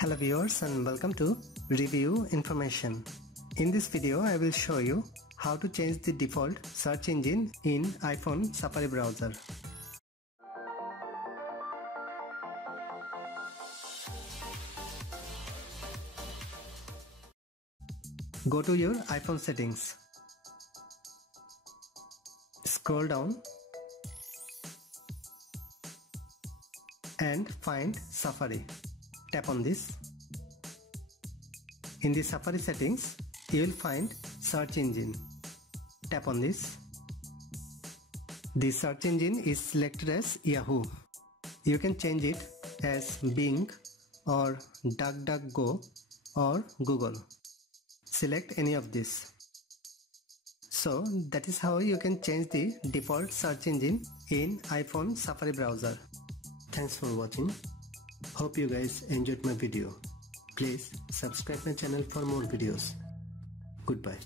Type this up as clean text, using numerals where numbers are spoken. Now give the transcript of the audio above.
Hello viewers and welcome to Review Information. In this video I will show you how to change the default search engine in iPhone Safari browser. Go to your iPhone settings. Scroll down and find Safari. Tap on this. In the Safari settings, you will find search engine. Tap on this. The search engine is selected as Yahoo. You can change it as Bing or DuckDuckGo or Google. Select any of this. So that is how you can change the default search engine in iPhone Safari browser. Thanks for watching. Hope you guys enjoyed my video. Please subscribe my channel for more videos. Goodbye.